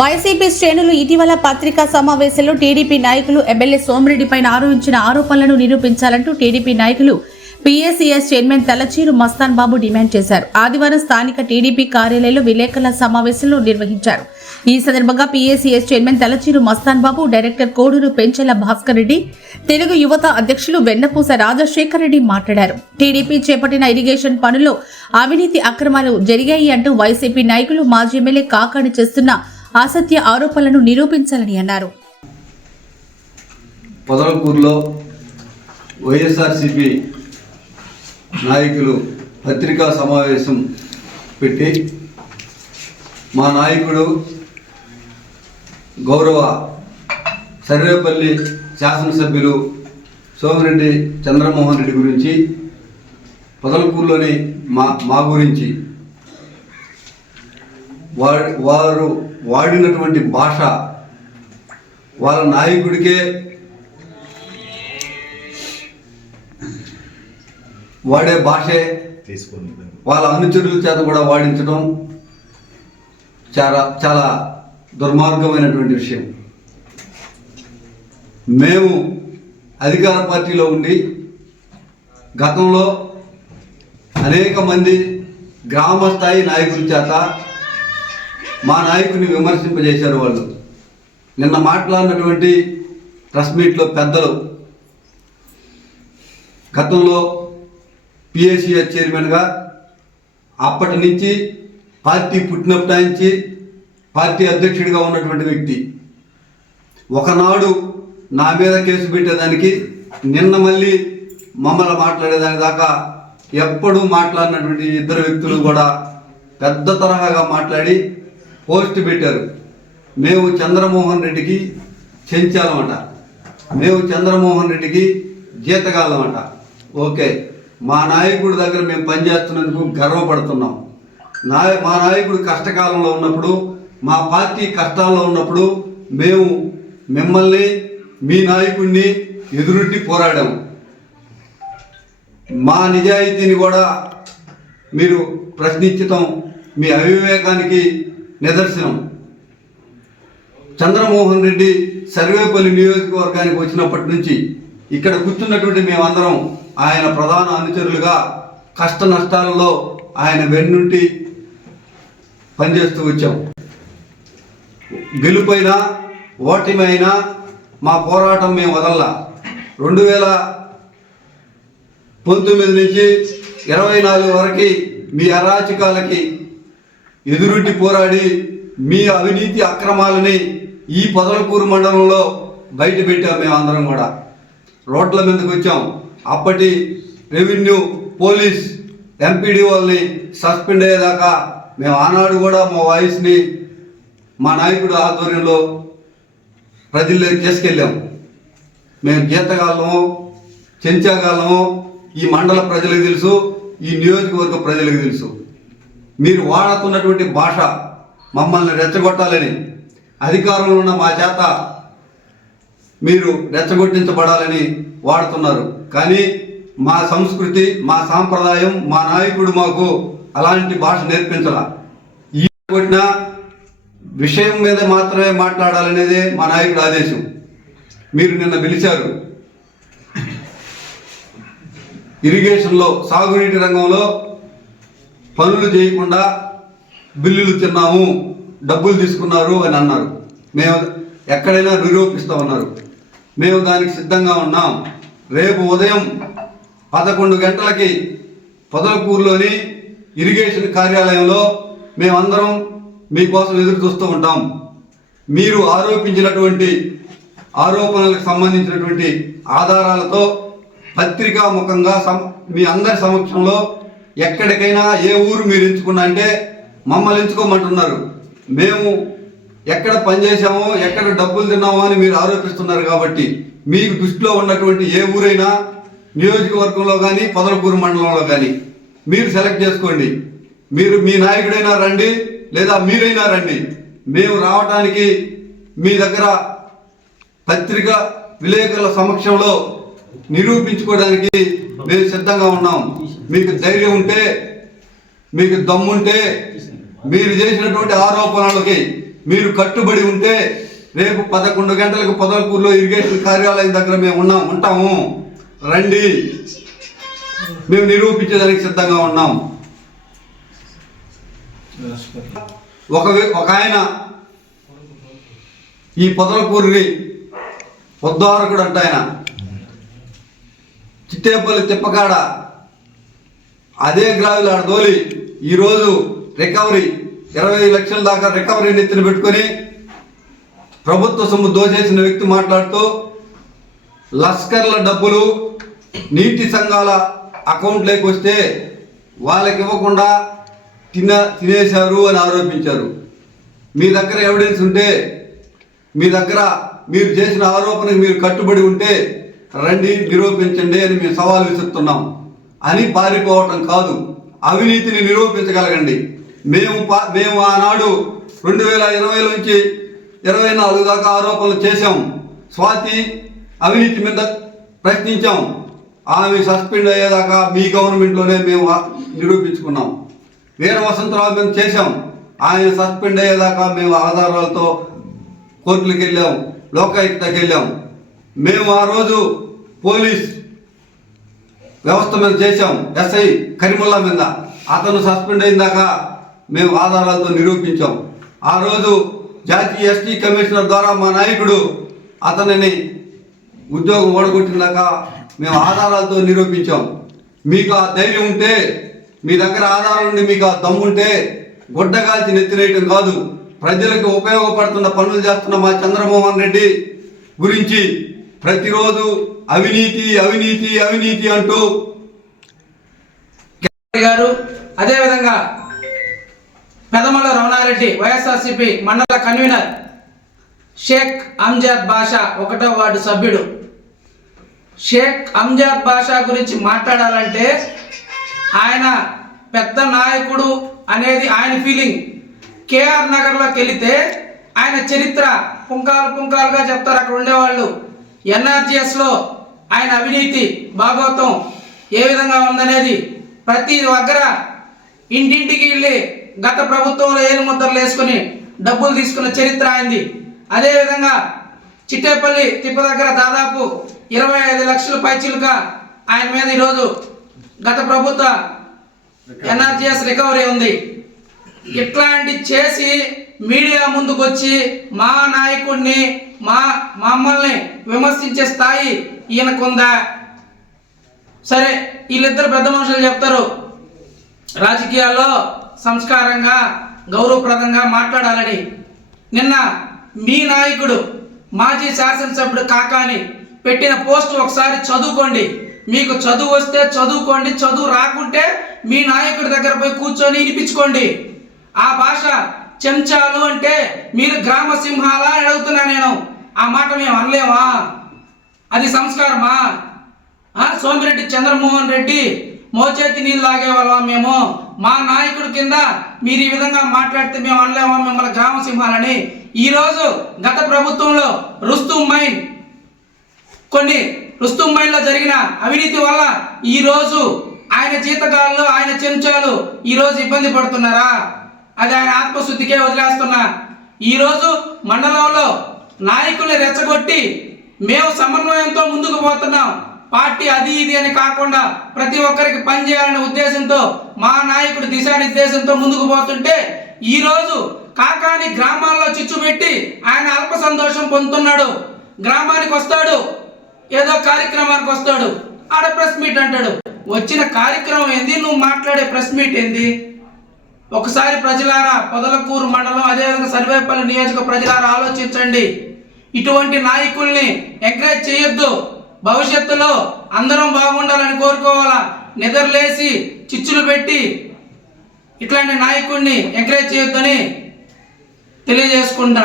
YCP శ్రేణులు ఇటీవల పత్రికా సమావేశంలో టీడీపీ నాయకులు ఎమ్మెల్యే సోమిరెడ్డిపైన ఆరోపించిన ఆరోపణలను నిరూపించాలంటూ టీడీపీ నాయకులు పీఏసీఎస్ చైర్మన్ తలచీరు మస్తాన్ బాబు డిమాండ్ చేశారు. ఆదివారం స్థానిక టీడీపీ కార్యాలయంలో విలేకరుల సమావేశంలో నిర్వహించారు. ఈ సందర్భంగా పీఏసీఎస్ చైర్మన్ తలచీరు మస్తాన్ బాబు, డైరెక్టర్ కోడూరు పెంచెల భాస్కర్ రెడ్డి, తెలుగు యువత అధ్యక్షులు వెన్నపూస రాజశేఖర్ రెడ్డి మాట్లాడారు. టీడీపీ చేపట్టిన ఇరిగేషన్ పనుల్లో అవినీతి అక్రమాలు జరిగాయి అంటూ వైసీపీ నాయకులు మాజీ ఎమ్మెల్యే కాకాని చేస్తున్న అసత్య ఆరోపణలను నిరూపించాలని అన్నారు. పొదలకూరులో వైఎస్ఆర్సీపీ నాయకులు పత్రికా సమావేశం పెట్టి మా నాయకుడు గౌరవ సర్వేపల్లి శాసనసభ్యులు సోమిరెడ్డి చంద్రమోహన్ రెడ్డి గురించి, పొదలకూరులోని మా గురించి వారు వాడినటువంటి భాష వాళ్ళ నాయకుడికే వాడే భాషే వాళ్ళ అనుచరుల చేత కూడా వాడించడం చాలా దుర్మార్గమైనటువంటి విషయం. మేము అధికార పార్టీలో ఉండి గతంలో అనేక మంది గ్రామ స్థాయి నాయకుల చేత మా నాయకుడిని విమర్శింపజేశారు. వాళ్ళు నిన్న మాట్లాడినటువంటి ప్రెస్ మీట్లో పెద్దలు గతంలో పిఏసీఎస్ చైర్మన్గా అప్పటి నుంచి పార్టీ పుట్టినప్పటి నుంచి పార్టీ అధ్యక్షుడిగా ఉన్నటువంటి వ్యక్తి ఒకనాడు నా మీద కేసు పెట్టేదానికి, నిన్న మళ్ళీ మమ్మల్ని మాట్లాడేదాని దాకా ఎప్పుడూ మాట్లాడినటువంటి ఇద్దరు వ్యక్తులు కూడా పెద్ద తరహాగా మాట్లాడి పోస్ట్ పెట్టారు. మేము చంద్రమోహన్ రెడ్డికి చెంచాలన్నమాట, మేము చంద్రమోహన్ రెడ్డికి జీతగాళ్ళమంట. ఓకే, మా నాయకుడి దగ్గర మేము పనిచేస్తున్నందుకు గర్వపడుతున్నాం. మా నాయకుడు కష్టకాలంలో ఉన్నప్పుడు, మా పార్టీ కష్టాల్లో ఉన్నప్పుడు మేము మిమ్మల్ని, మీ నాయకుడిని ఎదురుట్టి పోరాడాము. మా నిజాయితీని కూడా మీరు ప్రశ్నించటం మీ అవివేకానికి నిదర్శనం. చంద్రమోహన్ రెడ్డి సర్వేపల్లి నియోజకవర్గానికి వచ్చినప్పటి నుంచి ఇక్కడ కూర్చున్నటువంటి మేమందరం ఆయన ప్రధాన అనుచరులుగా కష్ట నష్టాలలో ఆయన వెన్నుంటి పనిచేస్తూ వచ్చాం. గెలుపైనా ఓటమి అయినా మా పోరాటం మేము వదల్లా. 2019 నుంచి 24 వరకు మీ అరాచకాలకి ఎదురుంటి పోరాడి మీ అవినీతి అక్రమాలని ఈ పొదలకూరు మండలంలో బయట పెట్టాం. మేమందరం కూడా రోడ్ల మీదకి వచ్చాం. అప్పటి రెవెన్యూ, పోలీస్, ఎంపీడీ వాళ్ళని సస్పెండ్ అయ్యేదాకా మేము ఆనాడు కూడా మా వాయిస్ని మా నాయకుడు ఆధ్వర్యంలో ప్రజల్లోకి తీసుకెళ్ళాం. మేము గీతగాళ్ళము, చెంచాగాళ్ళము ఈ మండల ప్రజలకు తెలుసు, ఈ నియోజకవర్గ ప్రజలకు తెలుసు. మీరు వాడుతున్నటువంటి భాష మమ్మల్ని రెచ్చగొట్టాలని, అధికారంలో ఉన్న మా చేత మీరు రెచ్చగొట్టించబడాలని వాడుతున్నారు. కానీ మా సంస్కృతి, మా సాంప్రదాయం, మా నాయకుడు మాకు అలాంటి భాష నేర్పించాల. ఈ కొట్టిన విషయం మీద మాత్రమే మాట్లాడాలనేదే మా నాయకుడు ఆదేశం. మీరు నిన్న పిలిచారు, ఇరిగేషన్లో, సాగునీటి రంగంలో పనులు చేయకుండా బిల్లులు తిన్నాము, డబ్బులు తీసుకున్నారు అని అన్నారు. మేము ఎక్కడైనా నిరూపిస్తామన్నారు. మేము దానికి సిద్ధంగా ఉన్నాం. రేపు ఉదయం 11 గంటలకి పొదలకూరులోని ఇరిగేషన్ కార్యాలయంలో మేమందరం మీకోసం ఎదురు చూస్తూ ఉంటాం. మీరు ఆరోపించినటువంటి ఆరోపణలకు సంబంధించినటువంటి ఆధారాలతో పత్రికా ముఖంగా మీ అందరి సమక్షంలో ఎక్కడికైనా ఏ ఊరు మీరు ఎంచుకున్నా అంటే మమ్మల్ని ఎంచుకోమంటున్నారు. మేము ఎక్కడ పనిచేసామో, ఎక్కడ డబ్బులు తిన్నామో అని మీరు ఆరోపిస్తున్నారు. కాబట్టి మీకు దృష్టిలో ఉన్నటువంటి ఏ ఊరైనా, నియోజకవర్గంలో కానీ పొదలకూరు మండలంలో కానీ మీరు సెలెక్ట్ చేసుకోండి. మీరు మీ నాయకుడైనా రండి, లేదా మీరైనా రండి. మేము రావడానికి మీ దగ్గర పత్రిక విలేకరుల సమక్షంలో నిరూపించుకోవడానికి మేము సిద్ధంగా ఉన్నాం. మీకు ధైర్యం ఉంటే, మీకు దమ్ముంటే మీరు చేసినటువంటి ఆరోపణలకి మీరు కట్టుబడి ఉంటే రేపు 11 గంటలకు పొదలకూరులో ఇరిగేషన్ కార్యాలయం దగ్గర మేము ఉంటాము. రండి, మేము నిరూపించేదానికి సిద్ధంగా ఉన్నాం. ఒక ఆయన ఈ పొదలకూరుని ఉద్ధారకుడు అంట, ఆయన చిట్టేపల్లి తిప్పకాడ అదే గ్రావిల్ ఆడదోలి ఈరోజు రికవరీ 20 లక్షల దాకా రికవరీ నెత్తిన పెట్టుకొని ప్రభుత్వ సొమ్ము దోచేసిన వ్యక్తి మాట్లాడుతూ లస్కర్ల డబ్బులు నీటి సంఘాల అకౌంట్లోకి వస్తే వాళ్ళకి ఇవ్వకుండా తినేశారు అని ఆరోపించారు. మీ దగ్గర ఎవిడెన్స్ ఉంటే, మీ దగ్గర మీరు చేసిన ఆరోపణకు మీరు కట్టుబడి ఉంటే రండి, నిరూపించండి అని మేము సవాల్ విసురుతున్నాం అని పారిపోవటం కాదు, అవినీతిని నిరూపించగలగండి. మేము ఆనాడు 2020 నుంచి 24 దాకా ఆరోపణలు చేశాం. స్వాతి అవినీతి మీద ప్రశ్నించాం. ఆమె సస్పెండ్ అయ్యేదాకా మీ గవర్నమెంట్లోనే మేము నిరూపించుకున్నాం. వీర వసంతరావు మేము చేశాం. ఆయన సస్పెండ్ అయ్యేదాకా మేము ఆధారాలతో కోర్టులకు వెళ్ళాం, లోకాయుక్తకి వెళ్ళాం. మేము ఆ రోజు పోలీస్ వ్యవస్థ మీద చేశాం, ఎస్ఐ కరీముల్లా మీద. అతను సస్పెండ్ అయిందాకా మేము ఆధారాలతో నిరూపించాం. ఆ రోజు జాతీయ ఎస్టీ కమిషనర్ ద్వారా మా నాయకుడు అతనిని ఉద్యోగం ఓడగొట్టిందాకా మేము ఆధారాలతో నిరూపించాం. మీకు ఆ ధైర్యం ఉంటే, మీ దగ్గర ఆధారం ఉండి మీకు ఆ దమ్ముంటే గుడ్డగాల్చి నెత్తినేయటం కాదు, ప్రజలకు ఉపయోగపడుతున్న పనులు చేస్తున్న మా చంద్రమోహన్ రెడ్డి గురించి ప్రతిరోజు అవినీతి అవినీతి అవినీతి అంటూ గారు, అదేవిధంగా పెదమల రమణారెడ్డి వైఎస్ఆర్సీపీ మండల కన్వీనర్, షేక్ అమ్జద్ బాషా 1వ వార్డు సభ్యుడు. షేక్ అమ్జద్ బాషా గురించి మాట్లాడాలంటే ఆయన పెద్ద నాయకుడు అనేది ఆయన ఫీలింగ్. కేఆర్ నగర్లోకి వెళితే ఆయన చరిత్ర పుంకాలుగా చెప్తారు అక్కడ ఉండేవాళ్ళు. ఎన్ఆర్జీఎస్లో ఆయన అవినీతి భాగవతం ఏ విధంగా ఉందనేది ప్రతి దగ్గర ఇంటింటికి వెళ్ళి గత ప్రభుత్వంలో ఏలు ముద్రలు వేసుకుని డబ్బులు తీసుకున్న చరిత్ర అయింది. అదేవిధంగా చిట్టేపల్లి తిప్ప దగ్గర దాదాపు 25 లక్షల పైచిలుగా ఆయన మీద ఈరోజు గత ప్రభుత్వ ఎన్ఆర్జీఎస్ రికవరీ ఉంది. ఇట్లాంటి చేసి మీడియా ముందుకు వచ్చి మా నాయకుడిని మమ్మల్ని విమర్శించే స్థాయి ఈయనకుందా? సరే, వీళ్ళిద్దరు పెద్ద మనుషులు చెప్తారు రాజకీయాల్లో సంస్కారంగా గౌరవప్రదంగా మాట్లాడాలని. నిన్న మీ నాయకుడు మాజీ శాసనసభ్యుడు కాకాని పెట్టిన పోస్ట్ ఒకసారి చదువుకోండి. మీకు చదువు వస్తే చదువుకోండి, చదువు రాకుంటే మీ నాయకుడి దగ్గర పోయి కూర్చొని వినిపించుకోండి. ఆ భాష చెంచాలు అంటే మీరు గ్రామ సింహాలా అని అడుగుతున్నా నేను. ఆ మాట మేము అనలేమా? అది సంస్కారమా? సోమిరెడ్డి చంద్రమోహన్ రెడ్డి మోచేతి నీళ్ళు లాగేవాళ్ళమా మేము? మా నాయకుడి కింద మీరు ఈ విధంగా మాట్లాడితే మేము అనలేమా మిమ్మల్ని గ్రామ సింహాలని? ఈరోజు గత ప్రభుత్వంలో రుస్తుం మైన్లో జరిగిన అవినీతి వల్ల ఈరోజు ఆయన జీతగాళ్ళు, ఆయన చెంచాలు ఈరోజు ఇబ్బంది పడుతున్నారా? అది ఆయన ఆత్మశుద్ధికే వదిలేస్తున్నా. ఈరోజు మండలంలో నాయకుల్ని రెచ్చగొట్టి మేము సమన్వయంతో ముందుకు పోతున్నాం, పార్టీ అది ఇది అని కాకుండా ప్రతి ఒక్కరికి పనిచేయాలనే ఉద్దేశంతో మా నాయకుడు దిశానిర్దేశంతో ముందుకు పోతుంటే ఈరోజు కాకాని గ్రామాల్లో చిచ్చు పెట్టి ఆయన అల్ప సంతోషం పొందుతున్నాడు. గ్రామానికి వస్తాడు, ఏదో కార్యక్రమానికి వస్తాడు, ఆడ ప్రెస్ మీట్ అంటాడు. వచ్చిన కార్యక్రమం ఏంది? నువ్వు మాట్లాడే ప్రెస్ మీట్ ఏంది? ఒకసారి ప్రజలారా, పొదలకూరు మండలం అదేవిధంగా సర్వేపల్లి నియోజక ప్రజలారా ఆలోచించండి. ఇటువంటి నాయకుల్ని ఎంకరేజ్ చేయొద్దు. భవిష్యత్తులో అందరం బాగుండాలని కోరుకోవాలా. నిద్రలేసి చిచ్చులు పెట్టి ఇట్లాంటి నాయకుడిని ఎంకరేజ్ చేయొద్దని తెలియజేసుకుంటున్నా.